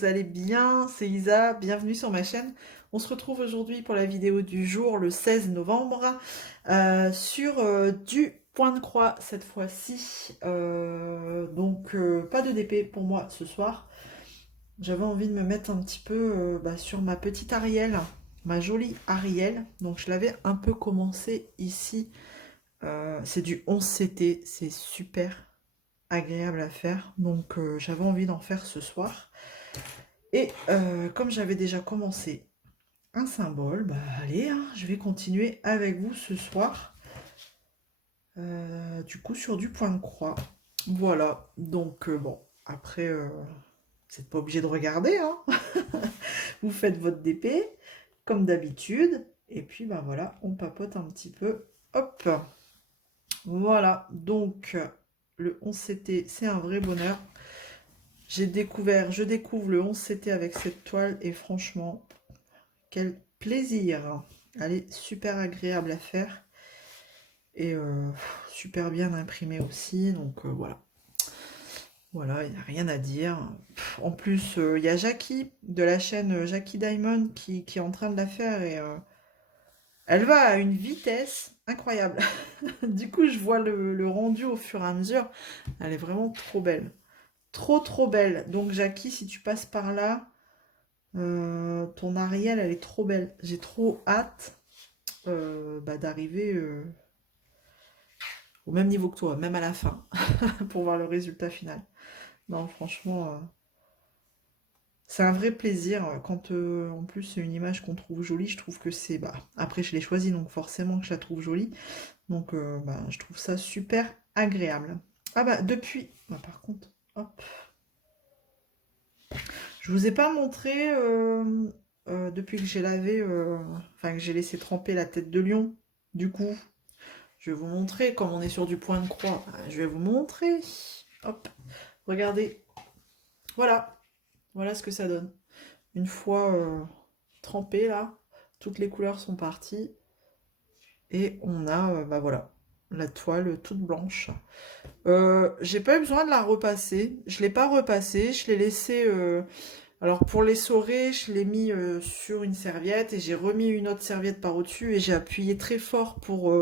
vous allez bien, c'est Isa, bienvenue sur ma chaîne. On se retrouve aujourd'hui pour la vidéo du jour, le 16 novembre, sur du point de croix cette fois-ci. Pas de DP pour moi ce soir. J'avais envie de me mettre un petit peu sur ma petite Ariel, ma jolie Ariel. Donc je l'avais un peu commencé ici. C'est du 11CT, c'est super agréable à faire. Donc j'avais envie d'en faire ce soir. Et comme j'avais déjà commencé un symbole, bah allez, hein, je vais continuer avec vous ce soir. Du coup sur du point de croix. Voilà, donc bon, après, vous n'êtes pas obligé de regarder, hein. Vous faites votre DP, comme d'habitude. Et puis bah voilà, on papote un petit peu. Hop. Voilà, donc le 11CT, c'est un vrai bonheur. Je découvre le 11CT avec cette toile et franchement, quel plaisir. Elle est super agréable à faire et super bien imprimée aussi, donc voilà. Voilà, il n'y a rien à dire. En plus, il y a Jackie de la chaîne Jackie Diamond qui est en train de la faire et elle va à une vitesse incroyable. Du coup, je vois le rendu au fur et à mesure. Elle est vraiment trop belle. Trop trop belle. Donc Jackie, si tu passes par là, ton Ariel, elle est trop belle. J'ai trop hâte d'arriver au même niveau que toi, même à la fin, pour voir le résultat final. Non, franchement, c'est un vrai plaisir. Quand en plus c'est une image qu'on trouve jolie, je trouve que c'est... Bah, après, je l'ai choisie, donc forcément que je la trouve jolie. Donc, je trouve ça super agréable. Ah bah, depuis... Bah, par contre, hop. Je vous ai pas montré, depuis que j'ai lavé... Enfin, que j'ai laissé tremper la tête de lion. Du coup, je vais vous montrer, comme on est sur du point de croix, je vais vous montrer. Hop, regardez. Voilà, voilà ce que ça donne. Une fois trempé là, toutes les couleurs sont parties. Et on a, voilà, la toile toute blanche. J'ai pas eu besoin de la repasser. Je l'ai pas repassée, je l'ai laissé... alors pour l'essorer, je l'ai mis sur une serviette et j'ai remis une autre serviette par au-dessus et j'ai appuyé très fort pour...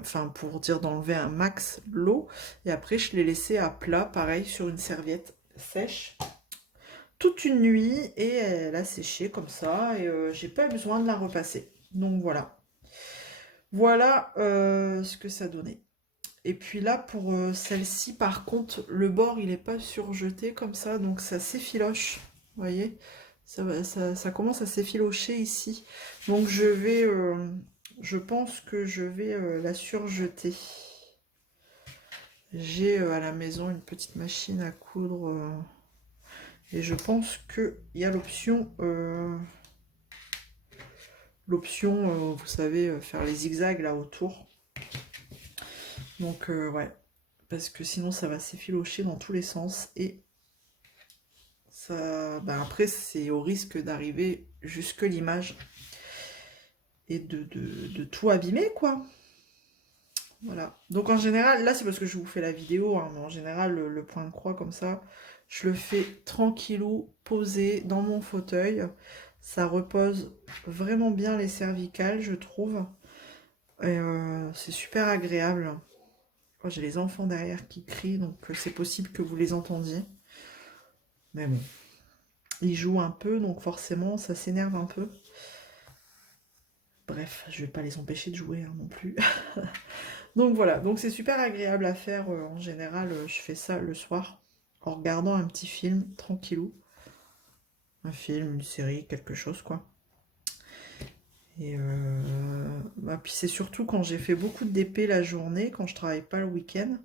enfin pour dire d'enlever un max l'eau et après je l'ai laissé à plat pareil sur une serviette sèche toute une nuit et elle a séché comme ça et j'ai pas eu besoin de la repasser, donc voilà ce que ça donnait. Et puis là pour celle-ci par contre le bord il est pas surjeté comme ça donc ça s'effiloche, vous voyez, ça commence à s'effilocher ici, donc je pense que je vais la surjeter. J'ai à la maison une petite machine à coudre et je pense qu'il y a l'option, vous savez, faire les zigzags là autour. Donc ouais, parce que sinon ça va s'effilocher dans tous les sens et ça, après c'est au risque d'arriver jusque l'image et de tout abîmer quoi. Voilà. Donc en général, là c'est parce que je vous fais la vidéo, hein, mais en général le point de croix comme ça, je le fais tranquillou, posé dans mon fauteuil. Ça repose vraiment bien les cervicales, je trouve. Et c'est super agréable. Oh, j'ai les enfants derrière qui crient, donc c'est possible que vous les entendiez. Mais bon, ils jouent un peu, donc forcément ça s'énerve un peu. Bref, je vais pas les empêcher de jouer hein, non plus. Donc voilà, donc c'est super agréable à faire. En général, je fais ça le soir en regardant un petit film tranquillou. Un film, une série, quelque chose quoi. Et puis c'est surtout quand j'ai fait beaucoup de DP la journée, quand je travaille pas le week-end.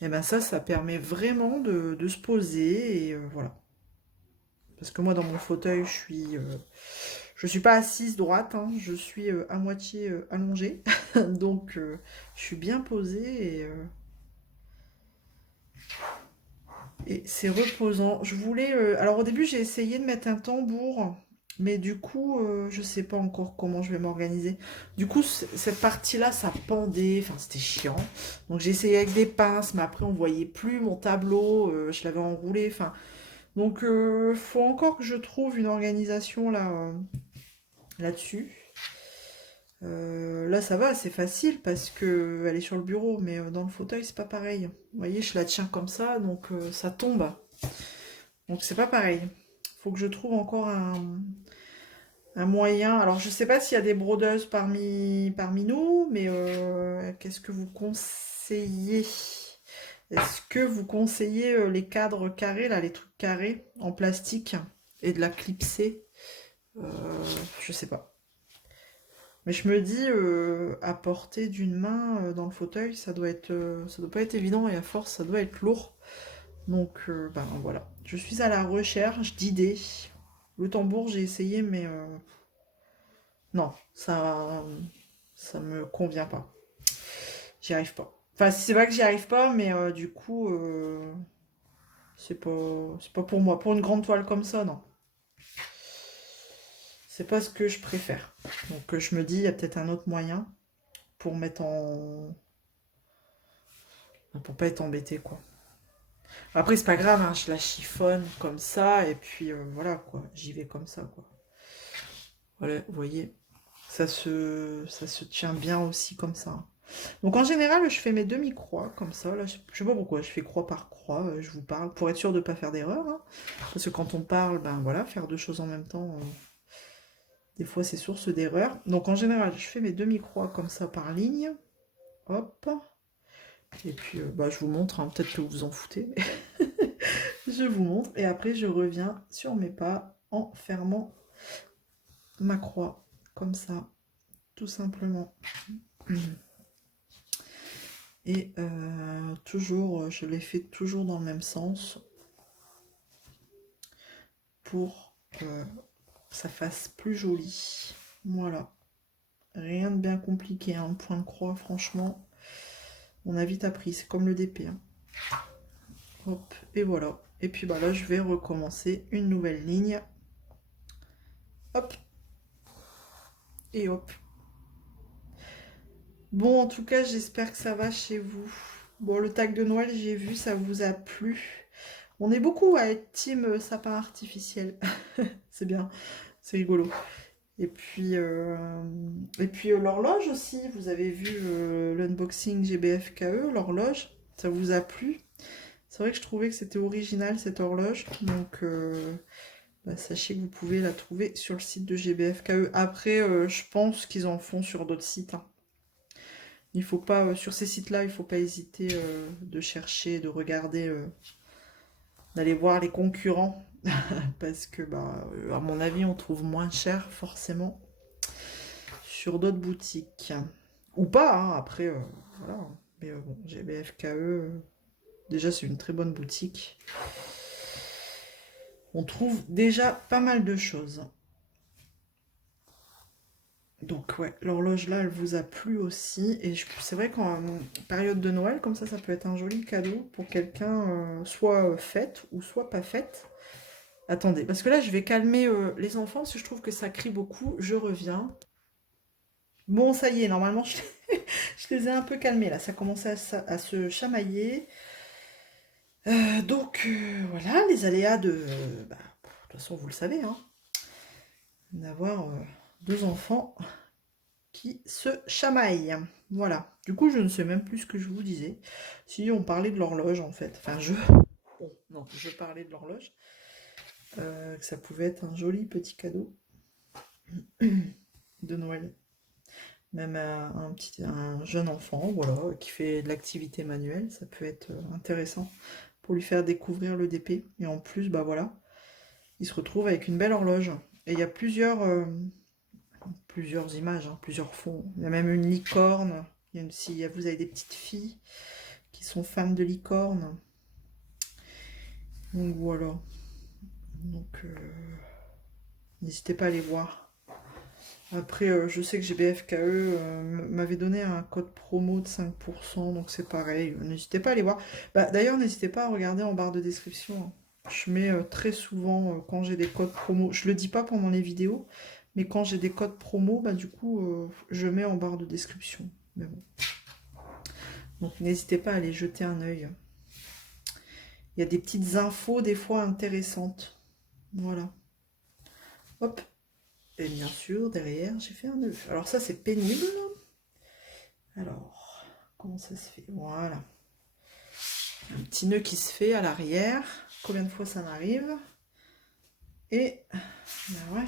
Et ben ça permet vraiment de se poser et voilà. Parce que moi dans mon fauteuil, je suis pas assise droite, hein, je suis à moitié allongée. Donc je suis bien posée et c'est reposant. Je voulais... alors au début j'ai essayé de mettre un tambour Mais du coup, je sais pas encore comment je vais m'organiser. Du coup, cette partie-là, ça pendait, enfin c'était chiant. Donc j'ai essayé avec des pinces, mais après on voyait plus mon tableau, je l'avais enroulé, enfin. Donc faut encore que je trouve une organisation là, là-dessus. Là ça va, c'est facile parce que elle est sur le bureau, mais dans le fauteuil c'est pas pareil. Vous voyez, je la tiens comme ça, donc ça tombe. Donc c'est pas pareil. Faut que je trouve encore un moyen. Alors, je sais pas s'il y a des brodeuses parmi nous, mais qu'est-ce que vous conseillez? Est-ce que vous conseillez les cadres carrés, là, les trucs carrés en plastique et de la clipser? Je sais pas. Mais je me dis, à portée d'une main dans le fauteuil, ça doit pas être évident et à force, ça doit être lourd. Donc, ben voilà. Je suis à la recherche d'idées. Le tambour, j'ai essayé, mais non, ça me convient pas. J'y arrive pas. Enfin, c'est vrai que j'y arrive pas, mais du coup, c'est pas pour moi. Pour une grande toile comme ça, non. C'est pas ce que je préfère. Donc je me dis, il y a peut-être un autre moyen pour mettre en... pour pas être embêté, quoi. Après, c'est pas grave, hein, je la chiffonne comme ça, et puis voilà, quoi. J'y vais comme ça, quoi. Voilà, vous voyez, ça se tient bien aussi comme ça. Donc en général, je fais mes demi-croix comme ça. Là, je sais pas pourquoi, je fais croix par croix. Je vous parle pour être sûr de ne pas faire d'erreur, hein. Parce que quand on parle, ben voilà, faire deux choses en même temps, des fois c'est source d'erreur. Donc en général, je fais mes demi-croix comme ça par ligne. Hop. Et puis bah, je vous montre, hein, peut-être que vous vous en foutez, mais je vous montre. Et après, je reviens sur mes pas en fermant ma croix comme ça, tout simplement. Et toujours, je les fais toujours dans le même sens pour que ça fasse plus joli. Voilà. Rien de bien compliqué, un point de croix, franchement. On a vite appris, c'est comme le DP. Hein. Hop, et voilà. Et puis bah là, je vais recommencer une nouvelle ligne. Hop. Et hop. Bon, en tout cas, j'espère que ça va chez vous. Bon, le tag de Noël, j'ai vu, ça vous a plu. On est beaucoup à être team sapin artificiel. C'est bien, c'est rigolo. Et puis l'horloge aussi, vous avez vu l'unboxing GBFKE, l'horloge, ça vous a plu? C'est vrai que je trouvais que c'était original cette horloge, donc bah, sachez que vous pouvez la trouver sur le site de GBFKE. Après, je pense qu'ils en font sur d'autres sites. Hein. Il faut pas, sur ces sites-là, il faut pas hésiter de chercher, de regarder, d'aller voir les concurrents, parce que bah, à mon avis, on trouve moins cher forcément sur d'autres boutiques. Ou pas, hein, après, voilà. Mais bon, GBFKE, déjà c'est une très bonne boutique. On trouve déjà pas mal de choses. Donc ouais, l'horloge là, elle vous a plu aussi. Et c'est vrai qu'en période de Noël, comme ça peut être un joli cadeau pour quelqu'un, soit faite ou soit pas faite. Attendez, parce que là, je vais calmer les enfants, parce que je trouve que ça crie beaucoup. Je reviens. Bon, ça y est, normalement, je les ai un peu calmés, là. Ça commençait à se chamailler. Donc, voilà, les aléas de... bah, de toute façon, vous le savez, hein, d'avoir deux enfants qui se chamaillent. Voilà. Du coup, je ne sais même plus ce que je vous disais. Si, on parlait de l'horloge, en fait. Enfin, bon, non, je parlais de l'horloge. Que ça pouvait être un joli petit cadeau de Noël. Même à un jeune enfant, voilà, qui fait de l'activité manuelle, ça peut être intéressant pour lui faire découvrir le DP. Et en plus, bah voilà, il se retrouve avec une belle horloge. Et il y a plusieurs images, hein, plusieurs fonds. Il y a même une licorne. Si vous avez des petites filles qui sont fans de licorne. Donc voilà. Donc n'hésitez pas à les voir. Après, je sais que GBFKE m'avait donné un code promo de 5%, donc c'est pareil. N'hésitez pas à aller voir. Bah, d'ailleurs, n'hésitez pas à regarder en barre de description. Hein. Je mets très souvent quand j'ai des codes promo. Je le dis pas pendant les vidéos, mais quand j'ai des codes promo, bah du coup, je mets en barre de description. Mais bon. Donc n'hésitez pas à aller jeter un œil. Il y a des petites infos des fois intéressantes. Voilà. Hop. Et bien sûr, derrière, j'ai fait un nœud. Alors ça, c'est pénible. Alors, comment ça se fait? Voilà. Un petit nœud qui se fait à l'arrière. Combien de fois ça m'arrive? Et, ben ouais.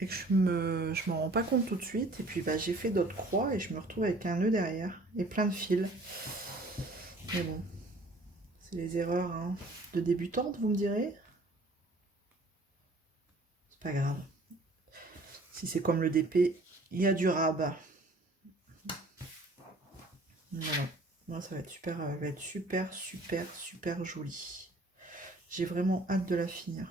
Et que je m'en rends pas compte tout de suite. Et puis, bah, j'ai fait d'autres croix et je me retrouve avec un nœud derrière. Et plein de fils. Mais bon, c'est les erreurs hein, de débutante, vous me direz. C'est pas grave. Si c'est comme le DP, il y a du rabat. Voilà. Moi, ça va être super, super joli. J'ai vraiment hâte de la finir.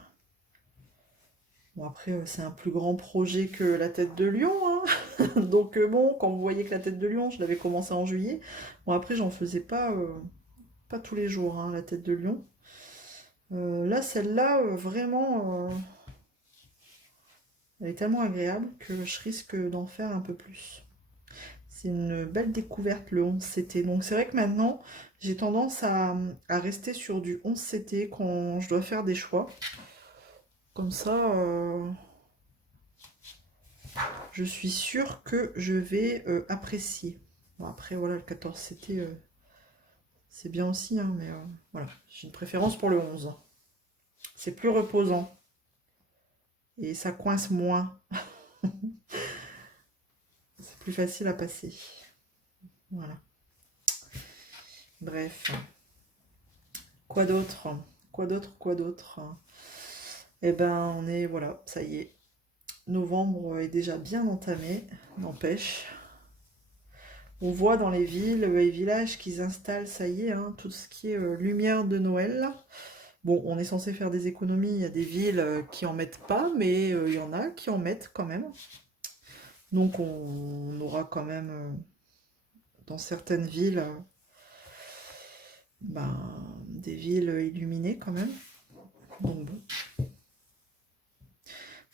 Bon, après, c'est un plus grand projet que la tête de lion. Hein. Donc, bon, quand vous voyez que la tête de lion, je l'avais commencé en juillet. Bon, après, j'en faisais pas tous les jours, hein, la tête de lion. Là, celle-là, vraiment, elle est tellement agréable que je risque d'en faire un peu plus. C'est une belle découverte le 11CT. Donc c'est vrai que maintenant, j'ai tendance à rester sur du 11CT quand je dois faire des choix. Comme ça, je suis sûre que je vais apprécier. Bon, après, voilà, le 14CT, c'est bien aussi, hein, mais voilà, j'ai une préférence pour le 11. C'est plus reposant. Et ça coince moins. C'est plus facile à passer. Voilà. Bref. Quoi d'autre? Quoi d'autre? Eh ben, on est, voilà, ça y est. Novembre est déjà bien entamé, n'empêche. On voit dans les villes et villages qu'ils installent, ça y est, hein, tout ce qui est lumière de Noël. Bon, on est censé faire des économies, il y a des villes qui en mettent pas, mais il y en a qui en mettent quand même. Donc on aura quand même, dans certaines villes, ben, des villes illuminées quand même. Donc bon,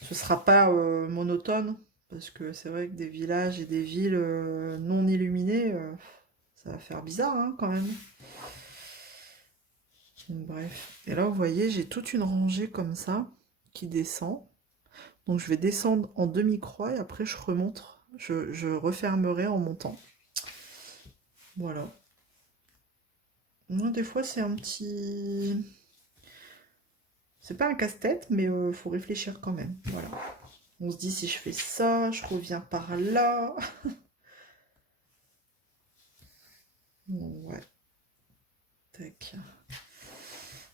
ce sera pas monotone, parce que c'est vrai que des villages et des villes non illuminées, ça va faire bizarre hein, quand même. Donc, bref. Et là, vous voyez, j'ai toute une rangée comme ça qui descend. Donc je vais descendre en demi-croix et après je remonte. Je refermerai en montant. Voilà. Moi, des fois, c'est un petit... C'est pas un casse-tête, mais faut réfléchir quand même. Voilà. On se dit, si je fais ça, je reviens par là. Bon, ouais. Tac.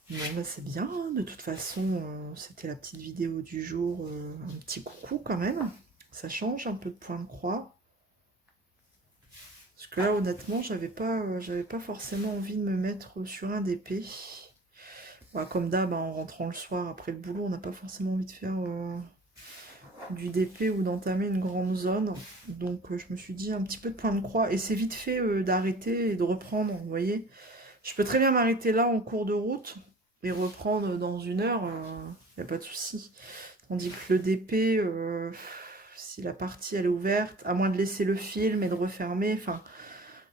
Bon, bah c'est bien. Hein. De toute façon, c'était la petite vidéo du jour. Un petit coucou quand même. Ça change un peu de point de croix. Parce que là, honnêtement, j'avais pas forcément envie de me mettre sur un DP. Bah, comme d'hab, hein, en rentrant le soir après le boulot, on n'a pas forcément envie de faire du DP ou d'entamer une grande zone. Donc je me suis dit un petit peu de point de croix. Et c'est vite fait d'arrêter et de reprendre, vous voyez. Je peux très bien m'arrêter là en cours de route et reprendre dans une heure, il n'y a pas de souci. Tandis que le DP, si la partie elle est ouverte, à moins de laisser le film et de refermer, enfin,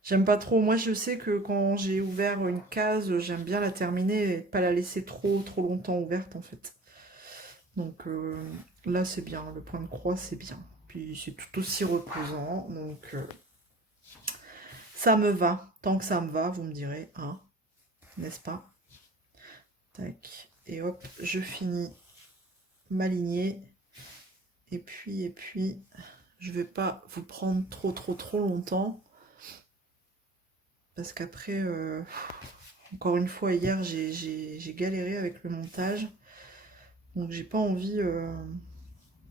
j'aime pas trop. Moi, je sais que quand j'ai ouvert une case, j'aime bien la terminer et pas la laisser trop longtemps ouverte en fait. Donc là, c'est bien. Le point de croix, c'est bien. Puis c'est tout aussi reposant. Donc ça me va. Tant que ça me va, vous me direz, hein, n'est-ce pas? Tac. Et hop, je finis ma lignée. Et puis, je vais pas vous prendre trop longtemps. Parce qu'après, encore une fois, hier, j'ai galéré avec le montage. Donc j'ai pas envie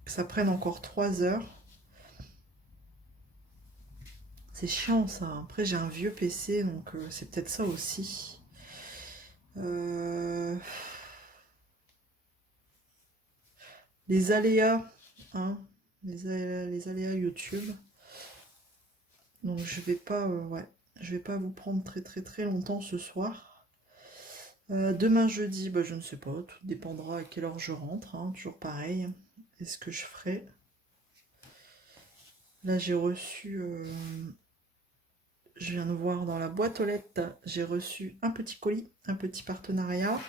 que ça prenne encore 3 heures. C'est chiant ça. Après j'ai un vieux PC, donc c'est peut-être ça aussi. Euh, Les aléas, hein, les aléas YouTube. Donc je vais pas, ouais, Je vais pas vous prendre très longtemps ce soir. Demain jeudi, bah, je ne sais pas, tout dépendra à quelle heure je rentre, hein, toujours pareil. Est-ce que je ferai? Là j'ai reçu, je viens de voir dans la boîte aux lettres, j'ai reçu un petit colis, un petit partenariat.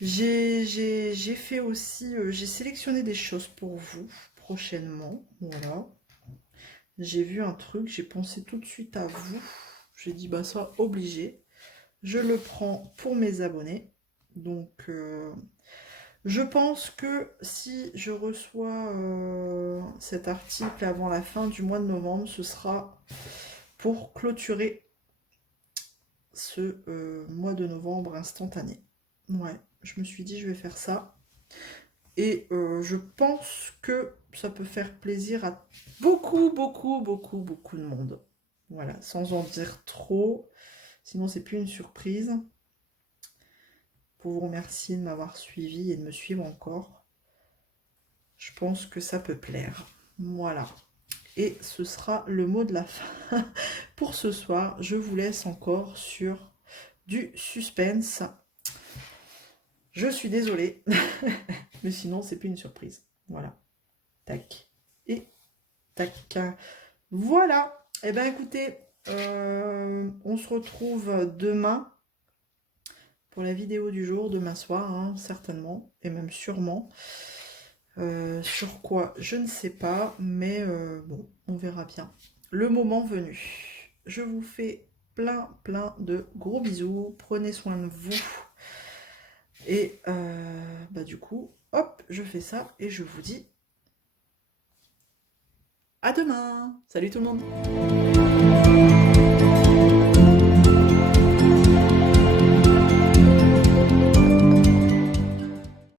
J'ai fait aussi, j'ai sélectionné des choses pour vous prochainement, voilà. J'ai vu un truc, j'ai pensé tout de suite à vous. J'ai dit, bah ça, obligé. Je le prends pour mes abonnés. Donc, je pense que si je reçois cet article avant la fin du mois de novembre, ce sera pour clôturer ce mois de novembre instantané. Ouais, je me suis dit, je vais faire ça. Et je pense que ça peut faire plaisir à beaucoup de monde. Voilà, sans en dire trop. Sinon, c'est plus une surprise. Pour vous remercier de m'avoir suivi et de me suivre encore. Je pense que ça peut plaire. Voilà. Et ce sera le mot de la fin pour ce soir. Je vous laisse encore sur du suspense. Je suis désolée. Mais sinon, c'est plus une surprise. Voilà. Tac. Et tac. Voilà. Eh bien, écoutez, on se retrouve demain pour la vidéo du jour, demain soir, hein, certainement, et même sûrement. Sur quoi, je ne sais pas, mais bon, on verra bien. Le moment venu. Je vous fais plein de gros bisous. Prenez soin de vous. Et bah du coup, hop, je fais ça et je vous dis à demain. Salut tout le monde.